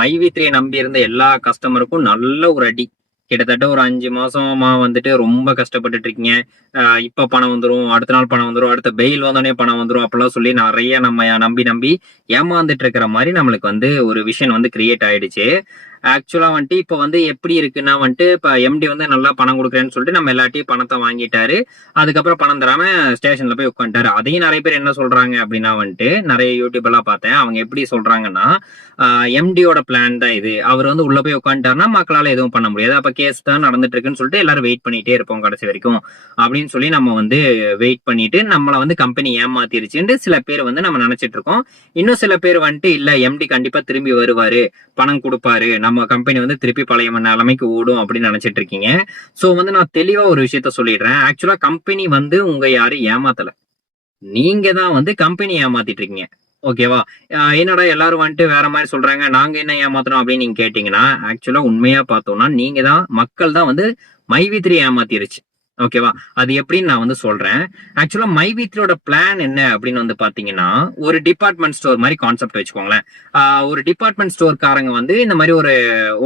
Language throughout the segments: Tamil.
மைவி3 நம்பி இருந்த எல்லா கஸ்டமருக்கும் நல்ல ஒரு அடி. கிட்டத்தட்ட ஒரு 5 மாசமா வந்துட்டு ரொம்ப கஷ்டப்பட்டுட்டு இருக்கீங்க. இப்ப பணம் வந்துரும், அடுத்த நாள் பணம் வந்துரும், அடுத்த பெயில் வந்தோனே பணம் வந்துரும் அப்படிலாம் சொல்லி நெறைய நம்ம நம்பி நம்பி ஏமாந்துட்டு இருக்கிற மாரி நம்மளுக்கு வந்து ஒரு விஷயம் வந்து கிரியேட் ஆயிடுச்சு. ஆக்சுவலா வந்துட்டு இப்ப வந்து எப்படி இருக்குன்னா வந்துட்டு, இப்ப எம்டி வந்து நல்லா பணம் குடுக்குறேன்னு சொல்லிட்டு நம்ம எல்லார்ட்டயும் பணத்த வாங்கிட்டாரு. அதுக்கப்புறம் பணம் தராம ஸ்டேஷன்ல போய் உட்காந்துட்டாரு. அதையும் நெறைய பேர் என்ன சொல்றாங்க அப்படின்னா வந்துட்டு, நெறைய யூடியூப் எல்லாம் பார்த்தேன். அவங்க எப்படி சொல்றாங்கன்னா, எம்டியோட பிளான் தான் இது. அவர் வந்து உள்ள போய் உட்காந்துட்டாருன்னா மக்களால எதுவும் பண்ண முடியாது. அப்ப கேஸ் தான் நடந்துட்டு இருக்குன்னு சொல்லிட்டு எல்லாரும் வெயிட் பண்ணிட்டே இருப்போம் கடைசி வரைக்கும். அப்படின்னு சொல்லி நம்ம வந்து வெயிட் பண்ணிட்டு நம்மள வந்து கம்பெனி ஏமாத்திருச்சுன்னு சில பேர் வந்து நம்ம நினைச்சிட்டு இருக்கோம். இன்னும் சில பேர் வந்துட்டு இல்ல எம்டி கண்டிப்பா திரும்பி வருவாரு, பணம் குடுப்பாரு, நம்ம கம்பெனி வந்து திருப்பி பழைய நிலைமைக்கு ஓடும் அப்படின்னு நினைச்சிட்டு இருக்கீங்க. சோ வந்து நான் தெளிவா ஒரு விஷயத்த சொல்லிடுறேன். ஆக்சுவலா கம்பெனி வந்து உங்க யாரும் ஏமாத்தல. நீங்க தான் வந்து கம்பெனி ஏமாத்திட்டு இருக்கீங்க. ஓகேவா? என்னடா எல்லாரும் வந்துட்டு வேற மாரி சொல்றாங்க. நாங்க என்ன ஏமாத்துனோம் அப்படின்னு நீங்க கேட்டீங்கன்னா, ஆக்சுவலா உண்மையா பார்த்தோம்னா, நீங்க தான் மக்கள் தான் வந்து மைவி3 ஏமாத்திருச்சு. ஓகேவா? அது எப்படின்னு நான் வந்து சொல்றேன். ஆக்சுவலா மைவி3யோட பிளான் என்ன அப்படின்னு வந்து பார்த்தீங்கன்னா, ஒரு டிபார்ட்மெண்ட் ஸ்டோர் மாரி கான்செப்ட் வச்சுக்கோங்களேன். ஒரு டிபார்ட்மெண்ட் ஸ்டோர்காரங்க வந்து இந்த மாரி ஒரு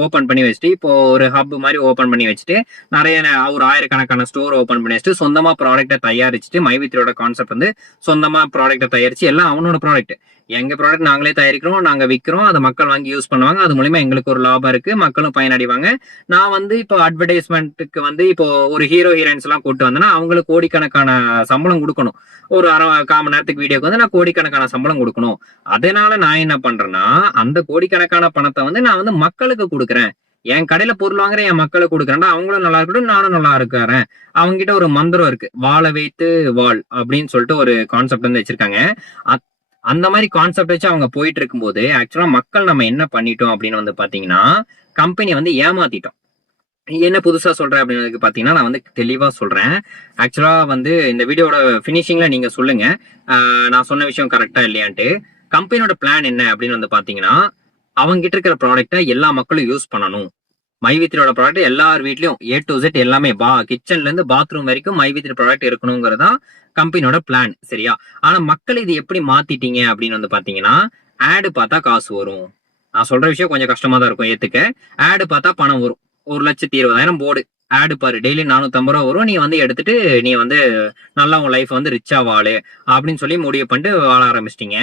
ஓப்பன் பண்ணி வச்சுட்டு, இப்போ ஒரு ஹப் மாரி ஓப்பன் பண்ணி வச்சுட்டு, நெறைய ஒரு 1000கணக்கான ஸ்டோர் ஓப்பன் பண்ணி வச்சுட்டு, சொந்தமா ப்ராடக்ட்ட தயாரிச்சுட்டு, மைவி3யோட கான்செப்ட் வந்து சொந்தமா ப்ராடக்ட்ட தயாரிச்சு எல்லாம் அவனோட ப்ராடக்ட். எங்க ப்ராடக்ட் நாங்களே தயாரிக்கிறோம், நாங்க விக்கிறோம், அத மக்கள் வாங்கி யூஸ் பண்ணுவாங்க. அது மூலியமா எங்களுக்கு ஒரு லாபம் இருக்கு. மக்களும் பயனடைவாங்க. நான் வந்து இப்போ அட்வர்டைஸ்மென்ட்க்கு வந்து இப்போ ஒரு ஹீரோ, ஹீரோயின்ஸ் எல்லாம் கூட்டு வந்தேன்னா, அவங்களுக்கு கோடிக்கணக்கான சம்பளம் குடுக்கணும். ஒரு 1/2 மணி நேரத்துக்கு வீடியோக்கு வந்து நான் கோடிக்கணக்கான சம்பளம் குடுக்கணும். அதனால நான் என்ன பண்றேன்னா, அந்த கோடிக்கணக்கான பணத்த வந்து நான் வந்து மக்களுக்கு குடுக்குறேன். என் கடையில பொருள் வாங்குற என் மக்களுக்கு குடுக்குறேன்டா, அவங்களும் நல்லா இருக்கட்டும், நானும் நல்லா இருக்கிறேன். அவங்ககிட்ட ஒரு மந்திரம் இருக்கு. "வாழ வைத்து வாழ்" அப்படின்னு சொல்லிட்டு ஒரு கான்செப்ட் வந்து வச்சிருக்காங்க. அத் அந்த மாரி கான்செப்ட் வச்சு அவங்க போயிட்டு இருக்கும்போது, ஆக்சுவலா மக்கள் நம்ம என்ன பண்ணிட்டோம் அப்படின்னு வந்து பார்த்தீங்கன்னா, கம்பெனிய வந்து ஏமாத்திட்டோம். என்ன புதுசா சொல்றேன் அப்படின்றதுக்கு பார்த்தீங்கன்னா, நான் வந்து தெளிவா சொல்றேன். ஆக்சுவலா வந்து இந்த வீடியோவோட ஃபினிஷிங்ல நீங்க சொல்லுங்க. நான் சொன்ன விஷயம் கரெக்ட்டா இல்லையான்ட்டு. கம்பெனியோட பிளான் என்ன அப்படின்னு வந்து பார்த்தீங்கன்னா, அவங்ககிட்ட இருக்கிற ப்ராடக்ட்ட எல்லா மக்களும் யூஸ் பண்ணணும். மைவி3யோட ப்ராடக்ட் எல்லார் வீட்லயும் ஏ டூ இசட் எல்லாமே கிச்சன்ல இருந்து பாத்ரூம் வரைக்கும் மைவி3 ப்ராடக்ட் இருக்கணுங்கிறது தான் கம்பெனியோட பிளான். சரியா? ஆனா மக்கள் இது எப்படி மாத்திட்டீங்க அப்படின்னு வந்து பார்த்தீங்கன்னா, ஆட் பார்த்தா காசு வரும். நான் சொல்ற விஷயம் கொஞ்சம் கஷ்டமா தான் இருக்கும் ஏத்துக்க. ஆட் பார்த்தா பணம் வரும். 1,20,000 போடு. ஆட் பாரு. டெய்லி ரூ. 450 வரும். நீ வந்து எடுத்துட்டு நீ வந்து நல்லா உன் லைஃப் வந்து ரிச்சா வாழு அப்படின்னு சொல்லி முடிவு பண்ணிட்டு வாழ ஆரம்பிச்சிட்டீங்க.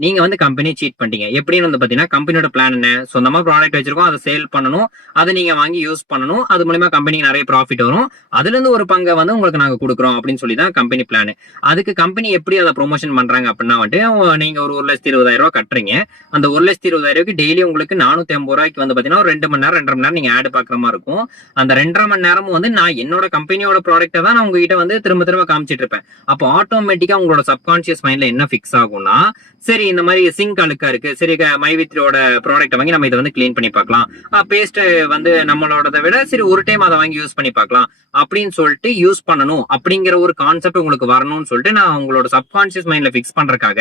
நீங்க வந்து கம்பெனிய சீட் பண்ணிட்டீங்க. எப்படின்னு வந்து பார்த்தீங்கன்னா, கம்பெனியோட பிளான் என்ன? சொந்தமா ப்ராடக்ட் வச்சிருக்கோம். அத சேல் பண்ணணும். அத நீங்க வாங்கி யூஸ் பண்ணணும். அது மூலியமா கம்பெனிக்கு நெறைய ப்ராஃபிட் வரும். அதுலருந்து ஒரு பங்க வந்து உங்களுக்கு நாங்க குடுக்குறோம் அப்படின்னு சொல்லி தான் கம்பெனி பிளான். அதுக்கு கம்பெனி எப்படி அத புரமோஷன் பண்றாங்க அப்படின்னா வந்துட்டு, நீங்க ஒரு ரூ. 1,20,000 கட்டுறீங்க. அந்த ரூ. 1,20,000க்கு டெய்லி உங்களுக்கு ரூ. 450 வந்து பார்த்தீங்கன்னா, ஒரு 2 மணி நேரம், 2 1/2 மணி நேரம் நீங்க ஆட் பார்க்குற மாரி இருக்கும். அந்த 2 1/2 மணி நேரமும் வந்து நான் என்னோட கம்பெனியோட ப்ராடக்ட்ட தான் நான் உங்ககிட்ட வந்து திரும்ப திரும்ப காமிச்சிட்டு இருப்பேன். அப்போ ஆட்டோமேட்டிக்கா உங்களோட சப்கான்ஷியஸ் மைண்ட்ல என்ன ஃபிக்ஸ் ஆகும்னா, சரி இந்த மாரி சிங்க் அழுக்கா இருக்கு. சரி மைவித்ரோட ப்ராடக்ட்ட வாங்கி நம்ம இத வந்து கிளீன் பண்ணி பார்க்கலாம். பேஸ்ட் வந்து நம்மளோடத விட சரி ஒரு டைம் அத வாங்கி யூஸ் பண்ணி பார்க்கலாம். அப்படின்னு சொல்லிட்டு யூஸ் பண்ணணும் அப்படிங்கிற ஒரு கான்செப்ட் உங்களுக்கு வரணும்னு சொல்லிட்டு நான் உங்களோட சப்கான்ஷியஸ் மைண்ட்ல ஃபிக்ஸ் பண்றதுக்காக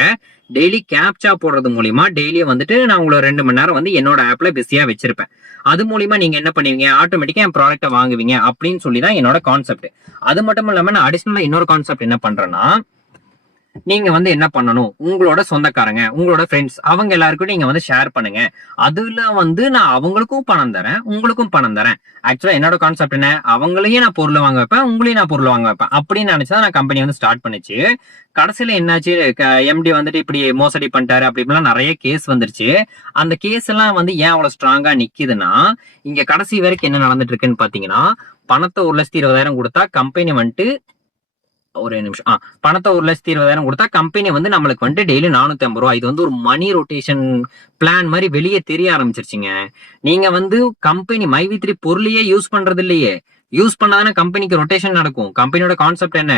டெய்லி கேப்சா போடுறது மூலியமா டெய்லியும் வந்துட்டு நான் உங்கள 2 மணி நேரம் வந்து என்னோட ஆப்ல பிஸியா வச்சிருப்பேன். அது மூலியமா நீங்க என்ன பண்ணுவீங்க? ஆட்டோமேட்டிக்கா என் ப்ராடக்ட்ட வாங்குவீங்க அப்படின்னு சொல்லி தான் என்னோட கான்செப்ட். அது மட்டும் இல்லாம நான் அடிஷனலா இன்னொரு கான்செப்ட் என்ன பண்றேன்னா, நீங்க வந்து என்ன பண்ணணும்? உங்களோட சொந்தக்காரங்க, உங்களோட ஃப்ரெண்ட்ஸ் அவங்க எல்லாருக்கும் நீங்க வந்து ஷேர் பண்ணுங்க. அதுல வந்து நான் அவங்களுக்கும் பணம் தரேன், உங்களுக்கும் பணம் தரேன். ஆக்சுவலா என்னோட கான்செப்ட் என்ன? அவங்களையும் நான் பொருள் வாங்க வைப்பேன், உங்களையும் நான் பொருள் வாங்க வைப்பேன். அப்படின்னு நினைச்சு தான் நான் கம்பெனி வந்து ஸ்டார்ட் பண்ணுச்சு. கடைசியில என்னாச்சு? எம்டி வந்துட்டு இப்படி மோசடி பண்ணிட்டாரு அப்படி இப்படிலாம் நெறைய கேஸ் வந்துருச்சு. அந்த கேஸ் எல்லாம் வந்து ஏன் அவ்வளவு ஸ்ட்ராங்கா நிக்குதுன்னா, இங்க கடைசி வரைக்கும் என்ன நடந்துட்டு இருக்குன்னு பார்த்தீங்கன்னா, பணத்த 1,20,000 குடுத்தா கம்பெனி வந்துட்டு ஒரே நிமிஷம். பணத்த 1,20,000 குடுத்தா கம்பெனி வந்து நம்மளுக்கு வந்துட்டு டெய்லி ரூ. 450 இது வந்து ஒரு மணி ரொட்டேஷன் பிளான் மாரி வெளிய தெரிய ஆரம்பிச்சிருச்சுங்க. நீங்க வந்து கம்பெனி மைவி3 பொருளையே யூஸ் பண்றது இல்லையே. யூஸ் பண்ணா தானே கம்பெனிக்கு ரொட்டேஷன் நடக்கும். கம்பெனியோட கான்செப்ட் என்ன?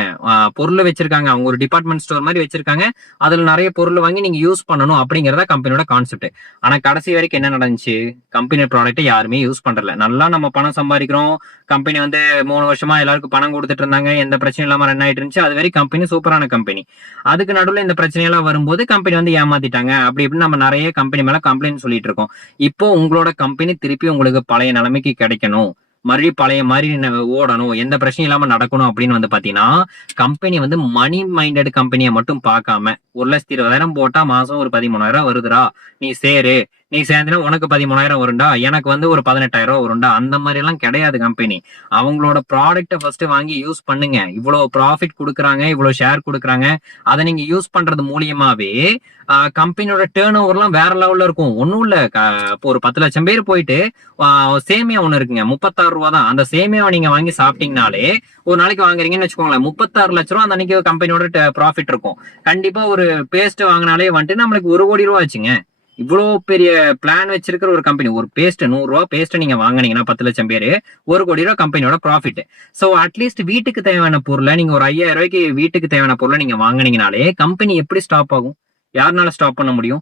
பொருள் வச்சிருக்காங்க. அவங்க ஒரு டிபார்ட்மெண்ட் ஸ்டோர் மாரி வச்சிருக்காங்க. அதுல நெறைய பொருள் வாங்கி நீங்க யூஸ் பண்ணணும் அப்படிங்கிறதா கம்பெனியோட கான்செப்ட். ஆனா கடைசி வரைக்கும் என்ன நடந்துச்சு? கம்பெனி ப்ராடக்ட்ட யாருமே யூஸ் பண்றதில்ல. நல்லா நம்ம பணம் சம்பாதிக்கிறோம். கம்பெனி வந்து 3 வருஷமா எல்லாருக்கும் பணம் குடுத்துட்டு இருந்தாங்க. எந்த பிரச்சனையும் இல்லாம ரன் ஆயிட்டு இருந்துச்சு. அது வரைக்கும் கம்பெனி சூப்பரான கம்பெனி. அதுக்கு நடுவுல இந்த பிரச்சனை எல்லாம் வரும்போது கம்பெனி வந்து ஏமாத்திட்டாங்க. அப்படி இப்படின்னு நம்ம நெறைய கம்பெனி மேல கம்ப்ளைண்ட் சொல்லிட்டு இருக்கோம். இப்போ உங்களோட கம்பெனி திருப்பி உங்களுக்கு பழைய நிலைமைக்கு கிடைக்கணும். மறுபடியும் பழைய மாரி ஓடணும். எந்த பிரச்சனையும் இல்லாம நடக்கணும் அப்படின்னு வந்து பார்த்தீங்கன்னா, கம்பெனி வந்து மனி மைண்டட் கம்பெனிய மட்டும் பார்க்காம, 1,20,000 போட்டா மாசம் ஒரு 13,000 வருதுடா. நீ சேரு. நீ சேர்ந்தனா உனக்கு 13,000 வரும்டா, எனக்கு வந்து ஒரு 18,000 வரும்டா. அந்த மாதிரி எல்லாம் கிடையாது கம்பெனி. அவங்களோட ப்ராடக்ட்ட ஃபர்ஸ்ட் வாங்கி யூஸ் பண்ணுங்க. இவ்வளவு ப்ராஃபிட் குடுக்குறாங்க, இவ்வளவு ஷேர் குடுக்குறாங்க. அத நீங்க யூஸ் பண்றது மூலியமாவே கம்பெனியோட டர்ன் ஓவர்லாம் வேற லெவல்ல இருக்கும். ஒண்ணும் இல்ல, இப்போ ஒரு 10 லட்சம் பேர் போயிட்டு சேமியா ஒண்ணு இருக்குங்க, 36 ரூபா தான். அந்த சேமியாவை நீங்க வாங்கி சாப்பிட்டீங்கனாலே, ஒரு நாளைக்கு வாங்குறீங்கன்னு வச்சுக்கோங்களேன், 36 லட்ச ரூபா அந்த அன்னைக்கு கம்பெனியோட ப்ராஃபிட் இருக்கும். கண்டிப்பா ஒரு பேஸ்ட் வாங்கினாலே வந்துட்டு நம்மளுக்கு 1 கோடி ரூபா ஆச்சுங்க. இவ்வளவு பெரிய பிளான் வச்சிருக்கிற ஒரு கம்பெனி, ஒரு பேஸ்ட் 100 ரூபா பேஸ்ட் நீங்க வாங்குனீங்கன்னா 10 லட்சம் பேரு, 1 கோடி ரூபா கம்பெனியோட ப்ராஃபிட். சோ அட்லீஸ்ட் வீட்டுக்கு தேவையான பொருளை நீங்க ஒரு 5,000 ரூபாய்க்கு வீட்டுக்கு தேவையான பொருளை நீங்க வாங்குனீங்கனாலே கம்பெனி எப்படி ஸ்டாப் ஆகும்? யாருனால ஸ்டாப் பண்ண முடியும்?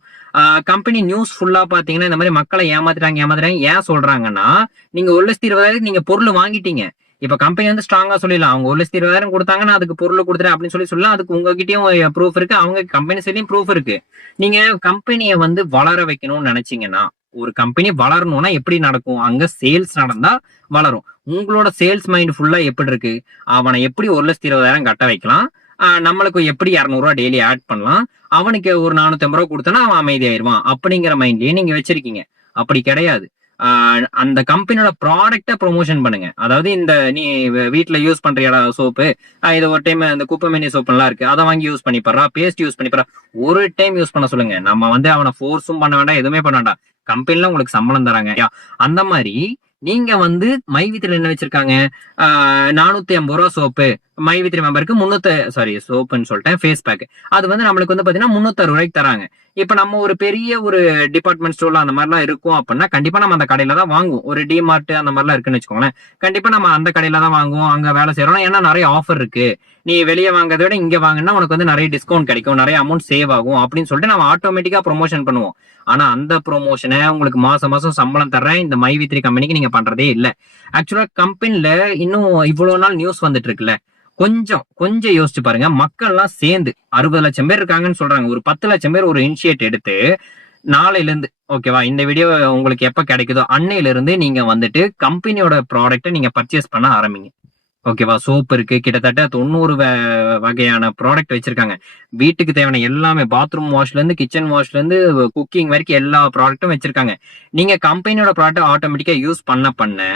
கம்பெனி நியூஸ் ஃபுல்லா பாத்தீங்கன்னா இந்த மாதிரி மக்களை ஏமாத்துறாங்க ஏன் சொல்றாங்கன்னா, நீங்க 1,20,000 நீங்க பொருள் வாங்கிட்டீங்க. இப்ப கம்பெனி வந்து ஸ்ட்ராங்கா சொல்லிடலாம், அவங்க 1,20,000 கொடுத்தாங்கன்னா அதுக்கு பொருள் கொடுத்துறேன் அப்படின்னு சொல்லலாம். அதுக்கு உங்ககிட்டயும் ப்ரூஃப் இருக்கு, அவங்க கம்பெனி சைட்லயும் ப்ரூஃப் இருக்கு. நீங்க கம்பெனியை வந்து வளர வைக்கணும்னு நினைச்சீங்கன்னா, ஒரு கம்பெனி வளரணும்னா எப்படி நடக்கும்? அங்க சேல்ஸ் நடந்தா வளரும். உங்களோட சேல்ஸ் மைண்ட் ஃபுல்லா எப்படி இருக்கு? அவனை எப்படி 1,20,000 கட்ட வைக்கலாம், நம்மளுக்கு எப்படி 200 ரூபாய் டெய்லி ஆட் பண்ணலாம், அவனுக்கு ஒரு 450 ரூபாய் கொடுத்தனா அவன் அமைதியாயிருவான் அப்படிங்கிற மைண்ட்லயே நீங்க வச்சிருக்கீங்க. அப்படி கிடையாது. அந்த கம்பெனியோட ப்ராடக்ட ப்ரொமோஷன் பண்ணுங்க. அதாவது இந்த நீ வீட்டுல யூஸ் பண்றியடா சோப்பு, இது ஒரு டைம் இந்த குப்பைமேனி சோப்பு எல்லாம் இருக்கு, அதை வாங்கி யூஸ் பண்ணி பாரு, பேஸ்ட் யூஸ் பண்ணி பாரு, ஒரு டைம் யூஸ் பண்ண சொல்லுங்க. நம்ம வந்து அவனை ஃபோர்ஸும் பண்ண வேண்டாம், எதுவுமே பண்ண வேண்டாம். கம்பெனில உங்களுக்கு சம்பளம் தராங்க. அந்த மாதிரி நீங்க வந்து மைவித்திரில என்ன வச்சிருக்காங்க, 450 ரூபா சோப்பு, மைவித்திரி மெம்பருக்கு சோப்புன்னு சொல்லிட்டேன், ஃபேஸ் பேக், அது வந்து நம்மளுக்கு வந்து பாத்தீங்கன்னா 360 ரூபாய்க்கு தராங்க. இப்ப நம்ம ஒரு பெரிய ஒரு டிபார்ட்மெண்ட் ஸ்டோர்ல அந்த மாதிரிலாம் இருக்கும் அப்படின்னா கண்டிப்பா நம்ம அந்த கடையில தான் வாங்குவோம். ஒரு டிமார்ட் அந்த மாதிரிலாம் இருக்குன்னு வச்சுக்கோங்களேன், கண்டிப்பா நம்ம அந்த கடையில தான் வாங்குவோம், அங்க வேலை செய்யறோம். ஏன்னா நிறைய ஆஃபர் இருக்கு, நீ வெளியே வாங்குறத விட இங்க வாங்கினா உனக்கு வந்து நிறைய டிஸ்கவுண்ட் கிடைக்கும், நிறைய அமௌண்ட் சேவ் ஆகும் அப்படின்னு சொல்லிட்டு நம்ம ஆட்டோமேட்டிக்கா ப்ரொமோஷன் பண்ணுவோம். ஆனா அந்த ப்ரொமோஷனை உங்களுக்கு மாசம் மாசம் சம்பளம் தர்றேன் இந்த மைவி3 கம்பெனிக்கு நீங்க பண்றதே இல்ல. ஆக்சுவலா கம்பெனில இன்னும் இவ்வளவு நாள் நியூஸ் வந்துட்டு இருக்குல்ல, கொஞ்சம் கொஞ்சம் யோசிச்சு பாருங்க. மக்கள் எல்லாம் சேர்ந்து 60 லட்சம் பேர் இருக்காங்கன்னு சொல்றாங்க, ஒரு 10 லட்சம் பேர் ஒரு இனிஷியேட் எடுத்து நாளையில இருந்து, ஓகேவா, இந்த வீடியோ உங்களுக்கு எப்ப கிடைக்குதோ அன்னையில இருந்து நீங்க வந்துட்டு கம்பெனியோட ப்ராடக்ட்டை நீங்க பர்ச்சேஸ் பண்ண ஆரம்பிங்க. ஓகேவா, சோப் இருக்கு, கிட்டத்தட்ட 90 வகையான ப்ராடக்ட் வச்சிருக்காங்க. வீட்டுக்கு தேவையான எல்லாமே, பாத்ரூம் வாஷ்ல இருந்து கிச்சன் வாஷ்ல இருந்து குக்கிங் வரைக்கும் எல்லா ப்ராடக்ட்டும் வச்சிருக்காங்க. நீங்க கம்பெனியோட ப்ராடக்ட் ஆட்டோமேட்டிக்கா யூஸ் பண்ண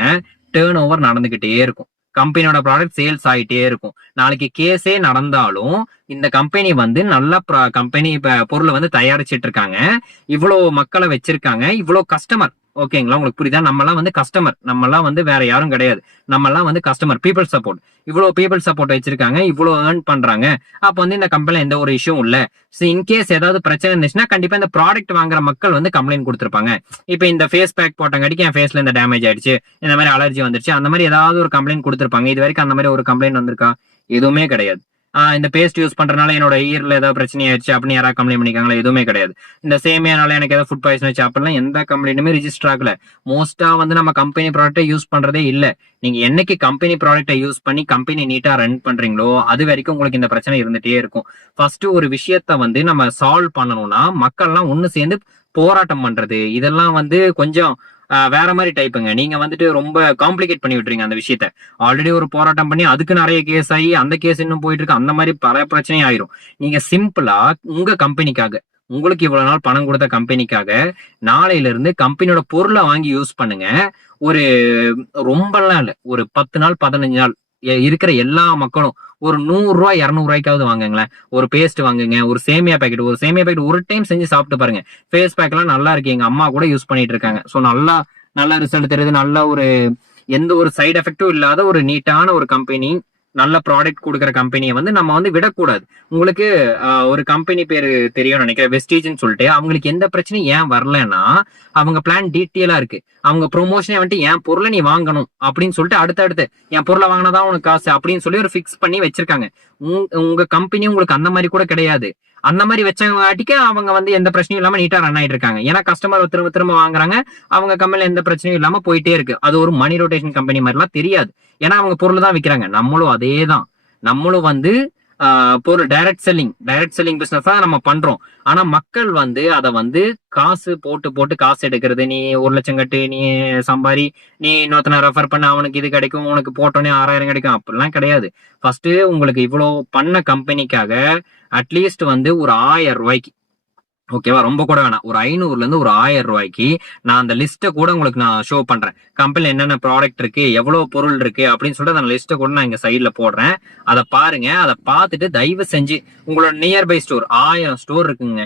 டேர்ன் ஓவர் நடந்துகிட்டே இருக்கும். கம்பெனியோட ப்ராடக்ட் சேல்ஸ் ஆகிட்டே இருக்கும். நாளைக்கு கேஸே நடந்தாலும் இந்த கம்பெனி வந்து நல்ல கம்பெனி பொருளை வந்து தயாரிச்சிட்டு இருக்காங்க, இவ்வளவு மக்களை வச்சிருக்காங்க, இவ்வளவு கஸ்டமர். ஓகேங்களா, உங்களுக்கு புரியுதா? நம்ம எல்லாம் வந்து கஸ்டமர், நம்ம எல்லாம் வந்து வேற யாரும் கிடையாது. நம்ம எல்லாம் வந்து கஸ்டமர், பீப்புள் சப்போர்ட். இவ்வளவு பீப்புள் சப்போர்ட் வச்சிருக்காங்க, இவ்வளவு ஏர்ன் பண்றாங்க. அப்ப வந்து இந்த கம்பெனில எந்த ஒரு இஷ்யூ இல்ல. இன்கேஸ் ஏதாவது பிரச்சனை இருந்துச்சுன்னா கண்டிப்பா இந்த ப்ராடக்ட் வாங்குற மக்கள் வந்து கம்ப்ளைண்ட் கொடுத்திருப்பாங்க. இப்ப இந்த ஃபேஸ் பேக் போட்டங்காட்டிக்கு என் ஃபேஸ்ல இந்த டேமேஜ் ஆயிடுச்சு, இந்த மாதிரி அலர்ஜி வந்துருச்சு, அந்த மாதிரி ஏதாவது ஒரு கம்ப்ளைண்ட் கொடுத்திருப்பாங்க. இது வரைக்கும் அந்த மாதிரி ஒரு கம்ப்ளைண்ட் வந்திருக்கா? எதுவுமே கிடையாது. இந்த பேஸ்ட் யூஸ் பண்றதுனால என்னோட ஈரல ஏதாவது பிரச்சனை ஆயிடுச்சு அப்படின்னு யாராவது கம்ப்ளைண்ட் பண்ணிக்காங்களா? எதுவுமே கிடையாது. இந்த சேமியானால எனக்கு ஏதாவது ஃபுட் பாய்சன் ஆச்சு அப்படிலாம் எந்த கம்ப்ளைண்ட்டுமே ரிஜிஸ்டர் ஆகல. மோஸ்டா வந்து நம்ம கம்பெனி ப்ராடக்ட்டை யூஸ் பண்றதே இல்ல. நீங்க என்னைக்கு கம்பெனி ப்ராடக்ட்டை யூஸ் பண்ணி கம்பெனி நீட்டா ரன் பண்றீங்களோ அது வரைக்கும் உங்களுக்கு இந்த பிரச்சனை இருந்துட்டே இருக்கும். ஃபர்ஸ்ட் ஒரு விஷயத்த வந்து நம்ம சால்வ் பண்ணணும்னா மக்கள்லாம் ஒண்ணு சேர்ந்து போராட்டம் பண்றது, இதெல்லாம் வந்து கொஞ்சம் வேற மாதிரி டைப்புங்க. நீங்க வந்துட்டு ரொம்ப காம்ப்ளிகேட் பண்ணி விட்டுறீங்க அந்த விஷயத்த. ஆல்ரெடி ஒரு போராட்டம் பண்ணி அதுக்கு நிறைய கேஸ் ஆகி அந்த கேஸ் இன்னும் போயிட்டு இருக்கு, அந்த மாதிரி பல பிரச்சனையும் ஆயிரும். நீங்க சிம்பிளா உங்க கம்பெனிக்காக, உங்களுக்கு இவ்வளவு நாள் பணம் கொடுத்த கம்பெனிக்காக நாளையில இருந்து கம்பெனியோட பொருளை வாங்கி யூஸ் பண்ணுங்க. ஒரு ரொம்பலாம் இல்ல, ஒரு 10 நாள் 15 நாள் இருக்கிற எல்லா மக்களும் ஒரு 100 ரூபாய் 200 ரூபாய்க்காவது வாங்குங்களேன். ஒரு பேஸ்ட் வாங்குங்க, ஒரு சேமியா பேக்கெட் ஒரு டைம் செஞ்சு சாப்பிட்டு பாருங்க. ஃபேஸ் பேக் எல்லாம் நல்லா இருக்கு, எங்க அம்மா கூட யூஸ் பண்ணிட்டு இருக்காங்க. சோ நல்லா நல்ல ரிசல்ட் தெரியுது. நல்ல ஒரு எந்த ஒரு சைடு எஃபெக்டும் இல்லாத ஒரு நீட்டான ஒரு கம்பெனி, நல்ல ப்ராடக்ட் கொடுக்குற கம்பெனியை வந்து நம்ம வந்து விடக்கூடாது. உங்களுக்கு ஒரு கம்பெனி பேரு தெரியும் நினைக்கிறேன், வெஸ்டீஜ்னு சொல்லிட்டு. அவங்களுக்கு எந்த பிரச்சனையும் ஏன் வரலன்னா அவங்க பிளான் டீட்டெயிலா இருக்கு. அவங்க ப்ரொமோஷனே வந்துட்டு என் பொருளை நீ வாங்கணும் அப்படின்னு சொல்லிட்டு அடுத்தடுத்து என் பொருளை வாங்கினாதான் உனக்கு காசு அப்படின்னு சொல்லி ஒரு பிக்ஸ் பண்ணி வச்சிருக்காங்க. உங்க கம்பெனி உங்களுக்கு அந்த மாதிரி கூட கிடையாது. அந்த மாதிரி வச்சவங்காட்டிக்கு அவங்க வந்து எந்த பிரச்சனையும் இல்லாம நீட்டா ரன் ஆயிட்டு இருக்காங்க. ஏன்னா கஸ்டமர் திரும்ப திரும்ப வாங்குறாங்க, அவங்க கம்பெனில எந்த பிரச்சனையும் இல்லாம போயிட்டே இருக்கு. அது ஒரு மணி ரொட்டேஷன் கம்பெனி மாதிரி எல்லாம் தெரியாது. ஏன்னா அவங்க பொருள் தான் விற்கிறாங்க. நம்மளும் அதே தான். நம்மளும் வந்து பொருள் டைரக்ட் செல்லிங் பிசினஸ் தான் நம்ம பண்றோம். ஆனா மக்கள் வந்து அதை வந்து காசு போட்டு போட்டு காசு எடுக்கிறது, நீ 1 லட்சம் கட்டு, நீ சம்பாரி, நீ இன்னொருத்தனை ரெஃபர் பண்ண, அவனுக்கு இது கிடைக்கும், உனக்கு போட்டோன்னே 6,000 கிடைக்கும், அப்படிலாம் கிடையாது. ஃபர்ஸ்ட் உங்களுக்கு இவ்வளவு பண்ண கம்பெனிக்காக அட்லீஸ்ட் வந்து ஒரு 1000 ரூபாய்க்கு ஓகேவா? ரொம்ப கூட வேணாம். ஒரு 500ல இருந்து ஒரு 1000 ரூபாய்க்கு நான் அந்த லிஸ்ட்ட கூட உங்களுக்கு நான் ஷோ பண்றேன். கம்பெனில என்னென்ன ப்ராடக்ட் இருக்கு, எவ்வளவு பொருள் இருக்கு அப்படின்னு சொல்லிட்டு அந்த லிஸ்ட்ட கூட நான் இங்க சைடுல போடுறேன். அத பாருங்க. அத பார்த்துட்டு தயவு செஞ்சு உங்களோட நியர்பை ஸ்டோர் 1000 ஸ்டோர் இருக்குங்க.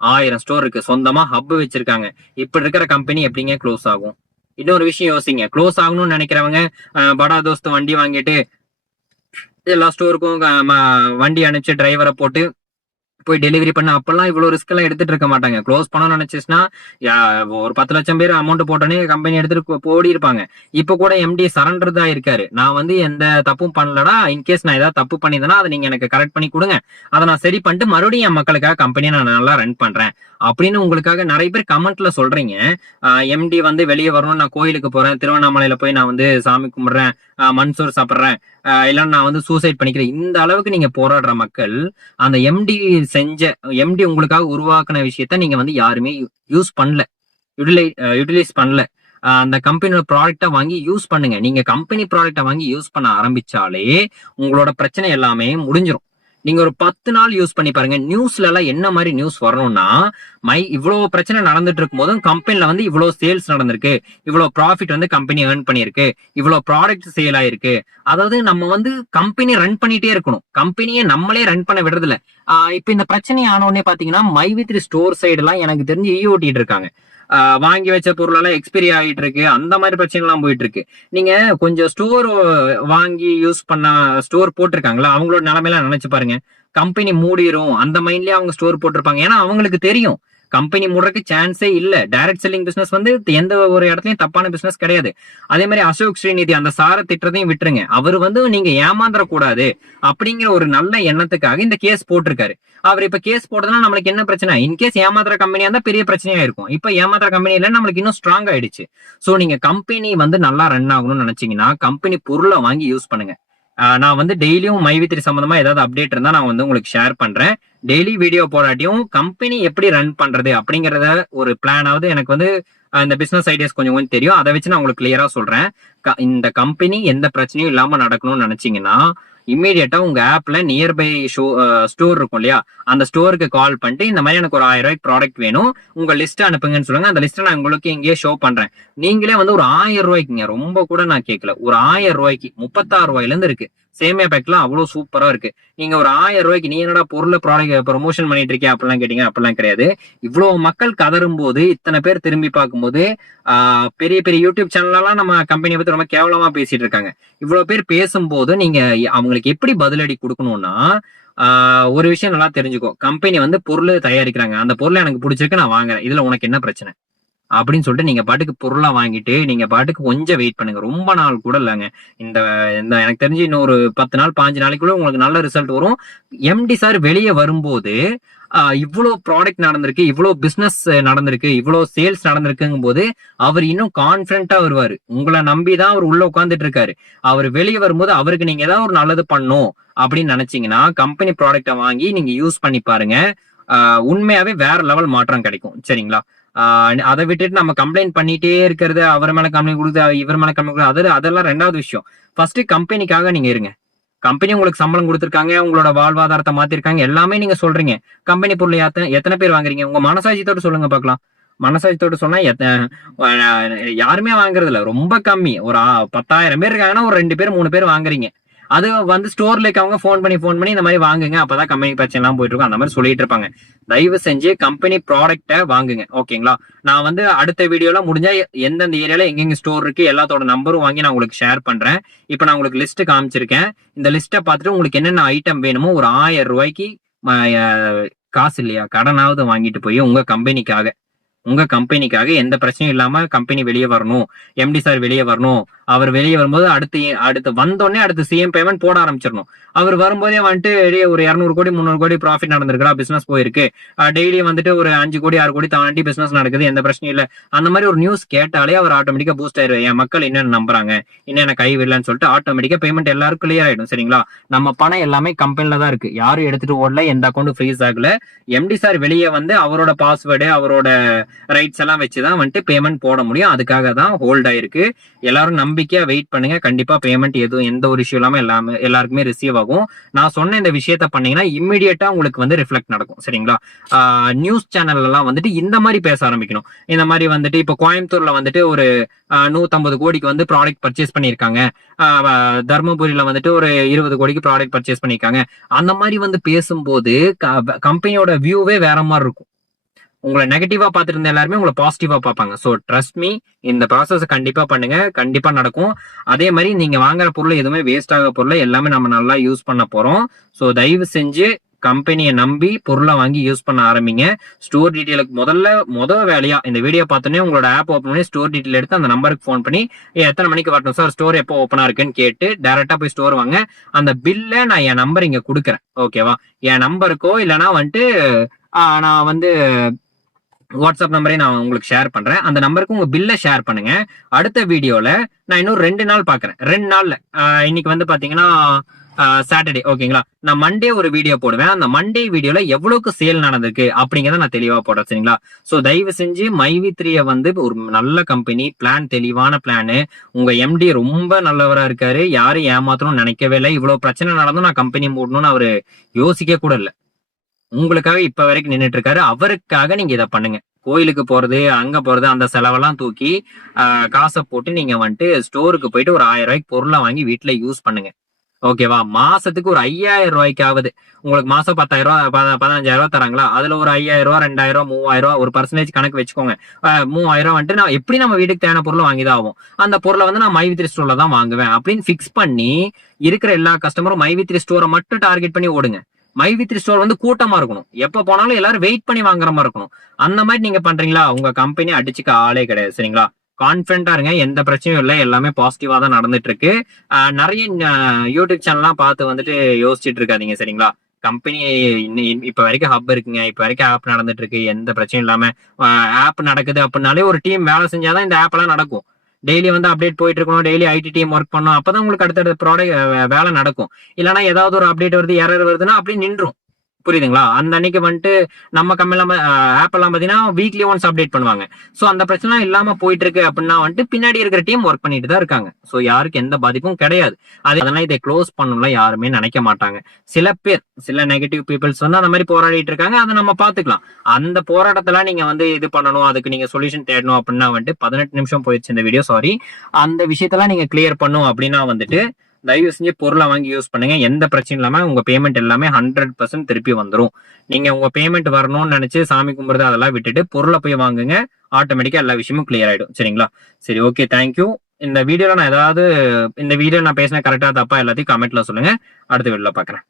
1000 ஸ்டோர் இருக்கு. சொந்தமா ஹப் வச்சிருக்காங்க. இப்படி இருக்கிற கம்பெனி எப்படிங்க க்ளோஸ் ஆகும்? இன்னொரு விஷயம் யோசிங்க. க்ளோஸ் ஆகணும்னு நினைக்கிறவங்க படா தோஸ்த் வண்டி வாங்கிட்டு எல்லா ஸ்டோருக்கும் வண்டி அனுப்பிச்சு டிரைவரை போட்டு போய் டெலிவரி பண்ண அப்பெல்லாம் இவ்வளவு ரிஸ்க் எல்லாம் எடுத்துட்டு இருக்க மாட்டாங்க. க்ளோஸ் பண்ணணும்னு நினைச்சுச்சுன்னா ஒரு 10 லட்சம் பேர் அமௌண்ட் போட்டோன்னே கம்பெனி எடுத்துட்டு ஓடி இருப்பாங்க. இப்ப கூட எம்டி சரண்டர் தான் இருக்காரு. நான் வந்து எந்த தப்பும் பண்ணலடா, இன்கேஸ் நான் ஏதாவது தப்பு பண்ணியிருந்தேன்னா அதை நீங்க எனக்கு கரெக்ட் பண்ணி கொடுங்க, அதை நான் சரி பண்ணிட்டு மறுபடியும் என் மக்களுக்காக கம்பெனியை நான் நல்லா ரன் பண்றேன் அப்படின்னு உங்களுக்காக நிறைய பேர் கமெண்ட்ல சொல்றீங்க. எம்டி வந்து வெளியே வரணும், நான் கோயிலுக்கு போறேன், திருவண்ணாமலையில போய் நான் வந்து சாமி கும்பிடுறேன், மன்சூர் சாப்பிடுறேன், இல்ல நான் வந்து சூசைட் பண்ணிக்கிறேன், இந்த அளவுக்கு நீங்க போராடுற மக்கள் அந்த எம்டி செஞ்ச எம்டி உங்களுக்காக உருவாக்குன விஷயத்த நீங்க வந்து யாருமே யூஸ் பண்ணல, யூட்டிலைஸ் பண்ணல. அந்த கம்பெனியோட ப்ராடக்டா வாங்கி யூஸ் பண்ணுங்க. நீங்க கம்பெனி ப்ராடக்டா வாங்கி யூஸ் பண்ண ஆரம்பிச்சாலே உங்களோட பிரச்சனை எல்லாமே முடிஞ்சிடும். நீங்க ஒரு 10 நாள் யூஸ் பண்ணி பாருங்க. நியூஸ்ல எல்லாம் என்ன மாதிரி நியூஸ் வரணும்னா, இவ்வளவு பிரச்சனை நடந்துட்டு இருக்கும் போதும் கம்பெனில வந்து இவ்வளவு சேல்ஸ் நடந்திருக்கு, இவ்வளவு ப்ராஃபிட் வந்து கம்பெனி ஏர்ன் பண்ணிருக்கு, இவ்வளவு ப்ராடக்ட் சேல் ஆயிருக்கு. அதாவது நம்ம வந்து கம்பெனி ரன் பண்ணிட்டே இருக்கணும். கம்பெனியை நம்மளே ரன் பண்ண விடுறது இல்ல. இப்ப இந்த பிரச்சனை ஆன உடனே பாத்தீங்கன்னா மைவித்ரி ஸ்டோர் சைடு எல்லாம் எனக்கு தெரிஞ்சு ஓட்டிட்டு இருக்காங்க. வாங்கி வச்ச பொருள் எல்லாம் எக்ஸ்பைரி ஆகிட்டு இருக்கு. அந்த மாதிரி பிரச்சனை எல்லாம் போயிட்டு இருக்கு. நீங்க கொஞ்சம் ஸ்டோர் வாங்கி யூஸ் பண்ண ஸ்டோர் போட்டிருக்காங்களா, அவங்களோட நிலைமையெல்லாம் நினைச்சு பாருங்க. கம்பெனி மூடிரும் அந்த மைண்ட்லயே அவங்க ஸ்டோர் போட்டிருப்பாங்க. ஏன்னா அவங்களுக்கு தெரியும் கம்பெனி மூடுறதுக்கு சான்ஸே இல்ல. டைரக்ட் செல்லிங் பிசினஸ் வந்து எந்த ஒரு இடத்துலயும் தப்பான பிசினஸ் கிடையாது. அதே மாதிரி அசோக் ஸ்ரீநிதி அந்த சார திட்டத்தையும் விட்டுருங்க. அவர் வந்து நீங்க ஏமாந்துட கூடாது அப்படிங்கிற ஒரு நல்ல எண்ணத்துக்காக இந்த கேஸ் போட்டிருக்காரு. அவர் இப்ப கேஸ் போட்டதுன்னா நம்மளுக்கு என்ன பிரச்சனை? இன்கேஸ் ஏமாத்துற கம்பெனியா இருந்தா பெரிய பிரச்சனையா இருக்கும். இப்ப ஏமாத்துற கம்பெனி இல்ல, நம்மளுக்கு இன்னும் ஸ்ட்ராங் ஆயிடுச்சு. சோ நீங்க கம்பெனி வந்து நல்லா ரன் ஆகணும்னு நினைச்சீங்கன்னா கம்பெனி பொருளை வாங்கி யூஸ் பண்ணுங்க. நான் வந்து டெய்லியும் மைவித்ரி சம்பந்தமா ஏதாவது அப்டேட் இருந்தா நான் வந்து உங்களுக்கு ஷேர் பண்றேன். டெய்லி வீடியோ போடாட்டியும் கம்பெனி எப்படி ரன் பண்றது அப்படிங்கறத ஒரு பிளானாவது எனக்கு வந்து இந்த பிசினஸ் ஐடியாஸ் கொஞ்சம் கொஞ்சம் தெரியும். அதை வச்சு நான் உங்களுக்கு கிளியரா சொல்றேன். இந்த கம்பெனி எந்த பிரச்சனையும் இல்லாம நடக்கணும்னு நினைச்சீங்கன்னா இம்மீடியட்டா உங்க ஆப்ல நியர்பை ஸ்டோர் இருக்கும் இல்லையா, அந்த ஸ்டோருக்கு கால் பண்ணிட்டு இந்த மாதிரி எனக்கு ஒரு 1000 ரூபாய்க்கு ப்ராடக்ட் வேணும், உங்க லிஸ்ட் அனுப்புங்கன்னு சொல்லுங்க. அந்த லிஸ்ட்டை நான் உங்களுக்கு இங்கேயே ஷோ பண்றேன். நீங்களே வந்து ஒரு 1000 ரூபாய்க்குங்க, ரொம்ப கூட நான் கேட்கல, ஒரு 1000 ரூபாய்க்கு 36 ரூபாயில இருந்து இருக்கு. சேமியா பேக்லாம் அவ்வளவு சூப்பரா இருக்கு. நீங்க ஒரு 1000 ரூபாய்க்கு நீ என்னடா பொருளை ப்ராடக்ட் ப்ரொமோஷன் பண்ணிட்டு இருக்கியா அப்படிலாம் கேட்டீங்க, அப்படிலாம் கிடையாது. இவ்வளவு மக்கள் கதரும் போது, இத்தனை பேர் திரும்பி பார்க்கும்போது, பெரிய பெரிய யூடியூப் சேனல்லாம் நம்ம கம்பெனியை பத்தி ரொம்ப கேவலமா பேசிட்டு இருக்காங்க. இவ்வளவு பேர் பேசும்போது நீங்க அவங்களுக்கு எப்படி பதிலடி கொடுக்கணும்னா, ஒரு விஷயம் நல்லா தெரிஞ்சுக்கோ. கம்பெனி வந்து பொருள் தயாரிக்கிறாங்க, அந்த பொருள் எனக்கு பிடிச்சிருக்கு, நான் வாங்குறேன், இதுல உனக்கு என்ன பிரச்சனை அப்படின்னு சொல்லிட்டு நீங்க பாட்டுக்கு பொருளா வாங்கிட்டு நீங்க பாட்டுக்கு கொஞ்சம் வெயிட் பண்ணுங்க. ரொம்ப நாள் கூட இல்லைங்க. இந்த இந்த எனக்கு தெரிஞ்சு இன்னொரு 10 நாள் 15 நாளைக்குள்ள உங்களுக்கு நல்ல ரிசல்ட் வரும். எம்டி சார் வெளியே வரும்போது இவ்வளவு ப்ராடக்ட் நடந்திருக்கு, இவ்வளவு பிசினஸ் நடந்திருக்கு, இவ்வளவு சேல்ஸ் நடந்திருக்குங்கும் போது அவர் இன்னும் கான்பிடண்டா வருவாரு. உங்களை நம்பிதான் அவர் உள்ள உட்கார்ந்துட்டு இருக்காரு. அவர் வெளியே வரும்போது அவருக்கு நீங்க ஏதாவது ஒரு நல்லது பண்ணும் அப்படின்னு நினைச்சீங்கன்னா கம்பெனி ப்ராடக்டை வாங்கி நீங்க யூஸ் பண்ணி பாருங்க. உண்மையாவே வேற லெவல் மாற்றம் கிடைக்கும். சரிங்களா? அதை விட்டுட்டு நம்ம கம்ப்ளைண்ட் பண்ணிட்டே இருக்கிறது, அவர் மேல கம்ப்ளைண்ட் கொடுத்து இவர் மேல கம்ப்ளைண்ட் கொடுத்து, அதெல்லாம் ரெண்டாவது விஷயம். ஃபர்ஸ்ட் கம்பெனிக்காக நீங்க இருங்க. கம்பெனி உங்களுக்கு சம்பளம் கொடுத்திருக்காங்க, உங்களோட வாழ்வாதாரத்தை மாத்திருக்காங்க, எல்லாமே நீங்க சொல்றீங்க. கம்பெனி பொருள் எத்தனை பேர் வாங்குறீங்க? உங்க மனசாட்சியத்தோட சொல்லுங்க பாக்கலாம். மனசாட்சியத்தோட சொன்னா யாருமே வாங்குறது இல்ல, ரொம்ப கம்மி. ஒரு 10,000 பேர் இருக்காங்கன்னா ஒரு 2 பேர் 3 பேர் வாங்குறீங்க. அது வந்து ஸ்டோர்ல இருக்கவங்க போன் பண்ணி இந்த மாதிரி வாங்குங்க, அப்பதான் கம்பெனி பிரச்சனை எல்லாம் போயிட்டு இருக்கும், அந்த மாதிரி சொல்லிட்டு இருப்பாங்க. தயவு செஞ்சு கம்பெனி ப்ராடக்ட வாங்குங்க. ஓகேங்களா? நான் வந்து அடுத்த வீடியோல முடிஞ்சா எந்தெந்த ஏரியால எங்கெங்க ஸ்டோர் இருக்கு எல்லாத்தோட நம்பரும் வாங்கி நான் உங்களுக்கு ஷேர் பண்றேன். இப்ப நான் உங்களுக்கு லிஸ்ட் காமிச்சிருக்கேன். இந்த லிஸ்ட்டை பார்த்துட்டு உங்களுக்கு என்னென்ன ஐட்டம் வேணுமோ ஒரு 1000 ரூபாய்க்கு காசு இல்லையா, கடனாவது வாங்கிட்டு போய் உங்க கம்பெனிக்காக எந்த பிரச்சனையும் இல்லாம கம்பெனி வெளியே வரணும், எம்டி சார் வெளியே வரணும். அவர் வெளியே வரும்போது அடுத்து வந்தோடனே அடுத்து சிஎம் பேமெண்ட் போட ஆரம்பிச்சிடணும். அவர் வரும்போதே வந்துட்டு ஒரு 200 கோடி 300 கோடி ப்ராஃபிட் நடந்திருக்கா, பிசினஸ் போயிருக்கு, டெய்லி வந்துட்டு ஒரு 5 கோடி 6 கோடி தாண்டி பிசினஸ் நடக்குது, எந்த பிரச்சனையும் இல்ல, அந்த மாதிரி ஒரு நியூஸ் கேட்டாலே அவர் ஆட்டோமேட்டிக்கா பூஸ்ட் ஆயிடுவார். என் மக்கள் என்னென்ன நம்புறாங்க, என்னென்ன கை விடலன்னு சொல்லிட்டு ஆட்டோமேட்டிக்கா பேமெண்ட் எல்லாரும் கிளியர் ஆயிடும். சரிங்களா? நம்ம பணம் எல்லாமே கம்பெனில தான் இருக்கு, யாரும் எடுத்துட்டு ஓடல, எந்த அக்கௌண்ட் ஃப்ரீஸ் ஆகல. எம்டி சார் வெளியே வந்து அவரோட பாஸ்வேர்டு, அவரோட ரைட்ஸ் எல்லாம் வச்சுதான் வந்துட்டு பேமெண்ட் போட முடியும். அதுக்காக தான் ஹோல்ட் ஆயிருக்கு. எல்லாரும் நம்பிக்கையா வெயிட் பண்ணுங்க. கண்டிப்பா பேமெண்ட் எந்த ஒரு இஷ்யூ இல்லாம எல்லாருக்குமே ரிசீவ் ஆகும். நான் சொன்ன இந்த விஷயத்த பண்ணீங்கன்னா இம்மிடியேட்டா உங்களுக்கு வந்து ரிஃப்ளெக்ட் நடக்கும். சரிங்களா? நியூஸ் சேனல் எல்லாம் வந்துட்டு இந்த மாதிரி பேச ஆரம்பிக்கணும். இந்த மாதிரி வந்துட்டு இப்ப கோயம்புத்தூர்ல வந்துட்டு ஒரு 150 கோடிக்கு வந்து ப்ராடக்ட் பர்ச்சேஸ் பண்ணிருக்காங்க. தர்மபுரியில வந்துட்டு ஒரு 20 கோடிக்கு ப்ராடக்ட் பர்ச்சேஸ் பண்ணிருக்காங்க. அந்த மாதிரி வந்து பேசும்போது கம்பெனியோட வியூவே வேற மாதிரி இருக்கும். உங்களை நெகட்டிவா பார்த்துட்டு இருந்த எல்லாருமே உங்களை பாசிட்டிவா பார்ப்பாங்க. ஸோ ட்ரஸ்ட் மீ, இந்த ப்ராசஸ் கண்டிப்பா பண்ணுங்க. கண்டிப்பா நடக்கும். அதே மாதிரி நீங்க வாங்குற பொருள் எதுவுமே வேஸ்ட் ஆக பொருள் எல்லாமே நம்ம நல்லா யூஸ் பண்ண போறோம். ஸோ தயவு செஞ்சு கம்பெனியை நம்பி பொருளை வாங்கி யூஸ் பண்ண ஆரம்பிங்க. ஸ்டோர் டீட்டெயிலுக்கு முதல் வேலையா இந்த வீடியோ பார்த்தோன்னே உங்களோட ஆப் ஓப்பன் பண்ணி ஸ்டோர் டீட்டெயில் எடுத்து அந்த நம்பருக்கு ஃபோன் பண்ணி எத்தனை மணிக்கு வரணும் சார், ஸ்டோர் எப்போ ஓப்பனா இருக்குன்னு கேட்டு டைரக்டா போய் ஸ்டோர் வாங்க. அந்த பில்ல நான் என் நம்பர் இங்க கொடுக்குறேன். ஓகேவா? என் நம்பருக்கோ இல்லைன்னா வந்துட்டு நான் வந்து வாட்ஸ்அப் நம்பரே நான் உங்களுக்கு ஷேர் பண்றேன். அந்த நம்பருக்கு உங்க பில்ல ஷேர் பண்ணுங்க. அடுத்த வீடியோல நான் இன்னும் 2 நாள் பாக்குறேன். 2 நாள்ல இன்னைக்கு வந்து பாத்தீங்கன்னா சாட்டர்டே. ஓகேங்களா? நான் மண்டே ஒரு வீடியோ போடுவேன். அந்த மண்டே வீடியோல எவ்வளவுக்கு சேல் நடந்திருக்கு அப்படிங்கறத நான் தெளிவா போடுறேன். சரிங்களா? சோ தயவு செஞ்சு மைவி3 வந்து ஒரு நல்ல கம்பெனி, பிளான் தெளிவான பிளான். உங்க எம்டி ரொம்ப நல்லவரா இருக்காரு. யாரும் ஏமாத்தணும்னு நினைக்கவே இல்லை. இவ்வளவு பிரச்சனை நடந்தும் நான் கம்பெனி மூடணும்னு அவரு யோசிக்க கூட இல்லை. உங்களுக்காக இப்ப வரைக்கும் நின்றுட்டு இருக்காரு. அவருக்காக நீங்க இதை பண்ணுங்க. கோயிலுக்கு போறது, அங்க போறது, அந்த செலவெல்லாம் தூக்கி காசை போட்டு நீங்க வந்துட்டு ஸ்டோருக்கு போயிட்டு ஒரு 1000 ரூபாய்க்கு பொருளை வாங்கி வீட்டுல யூஸ் பண்ணுங்க. ஓகேவா? மாசத்துக்கு ஒரு 5000 ரூபாய்க்காவது. உங்களுக்கு மாசம் 10,000 ரூபாய் 15,000 ரூபாய் தராங்களா? அதுல ஒரு 5000 ரூபாய் 2000 3000 ரூபாய் ஒரு பர்சன்டேஜ் கணக்கு வச்சுக்கோங்க. 3000 வந்துட்டு நான் எப்படி நம்ம வீட்டுக்கு தேவையான பொருள் வாங்கிதான் ஆகும். அந்த பொருளை வந்து நான் மைவி3 ஸ்டோர்ல தான் வாங்குவேன் அப்படின்னு பிக்ஸ் பண்ணி இருக்கிற எல்லா கஸ்டமரும் மைவி3 ஸ்டோரை மட்டும் டார்கெட் பண்ணி ஓடுங்க. மைவி3 ஸ்டோர் வந்து கூட்டமா இருக்கணும். எப்ப போனாலும் எல்லாரும் வெயிட் பண்ணி வாங்குற மாதிரி இருக்கணும். அந்த மாதிரி நீங்க பண்றீங்களா, உங்க கம்பெனி அடிச்சுக்க ஆளே கிடையாது. சரிங்களா? கான்பிடண்டா இருங்க. எந்த பிரச்சனையும் இல்லை. எல்லாமே பாசிட்டிவா தான் நடந்துட்டு இருக்கு. நிறைய யூடியூப் சேனல்லாம் பார்த்து வந்துட்டு யோசிச்சுட்டு இருக்காதீங்க. சரிங்களா? கம்பெனி இப்ப வரைக்கும் ஹப் இருக்குங்க. இப்ப வரைக்கும் ஆப் நடந்துட்டு இருக்கு. எந்த பிரச்சனையும் இல்லாம ஆப் நடக்குது அப்படின்னாலே ஒரு டீம் வேலை செஞ்சாதான் இந்த ஆப் எல்லாம் நடக்கும். டெய்லி வந்து அப்டேட் போயிட்டு இருக்கணும். டெய்லி ஐடி டீம் ஒர்க் பண்ணணும். அப்பதான் உங்களுக்கு அடுத்தடுத்த ப்ராடக்ட் வேலை நடக்கும். இல்லைன்னா ஏதாவது ஒரு அப்டேட் வருது, எரர் வருதுன்னா அப்படியே நின்றும். புரியுதுங்களா? அந்த அன்னைக்கு வந்துட்டு நம்ம கம்பெனில ஆப் எல்லாம் பாத்தீங்கன்னா வீக்லி ஒன்ஸ் அப்டேட் பண்ணுவாங்க. சோ அந்த பிரச்சனை இல்லாம போயிட்டு இருக்கு அப்படின்னா வந்துட்டு பின்னாடி இருக்கிற டீம் ஒர்க் பண்ணிட்டு தான் இருக்காங்க. சோ யாருக்கு எந்த பாதிப்பும் கிடையாது. அதனால இதை க்ளோஸ் பண்ணணும்ல யாருமே நினைக்க மாட்டாங்க. சில பேர், சில நெகட்டிவ் பீப்புள்ஸ் வந்து அந்த மாதிரி போராடிட்டு இருக்காங்க. அதை நம்ம பாத்துக்கலாம். அந்த போராட்டத்துல நீங்க வந்து இது பண்ணணும், அதுக்கு நீங்க சொல்யூஷன் தேடணும் அப்படின்னா வந்துட்டு 18 நிமிஷம் போயிடுச்சு இந்த வீடியோ. சாரி. அந்த விஷயத்தெல்லாம் நீங்க கிளியர் பண்ணும் அப்படின்னா வந்துட்டு தயவு செஞ்சு பொருளை வாங்கி யூஸ் பண்ணுங்க. எந்த பிரச்சனையும் இல்லாம உங்க பேமெண்ட் எல்லாமே 100% திருப்பி வந்துடும். நீங்க உங்க பேமெண்ட் வரணும்னு நினைச்சு சாமி கும்பிடுறது அதெல்லாம் விட்டுட்டு பொருளை போய் வாங்குங்க. ஆட்டோமேட்டிக்கா எல்லா விஷயமும் கிளியர் ஆயிடும். சரிங்களா? சரி, ஓகே, தேங்க்யூ. இந்த வீடியோல நான் பேசின கரெக்டா தப்பா எல்லாத்தையும் கமெண்ட்ல சொல்லுங்க. அடுத்த வீடியோல பாக்குறேன்.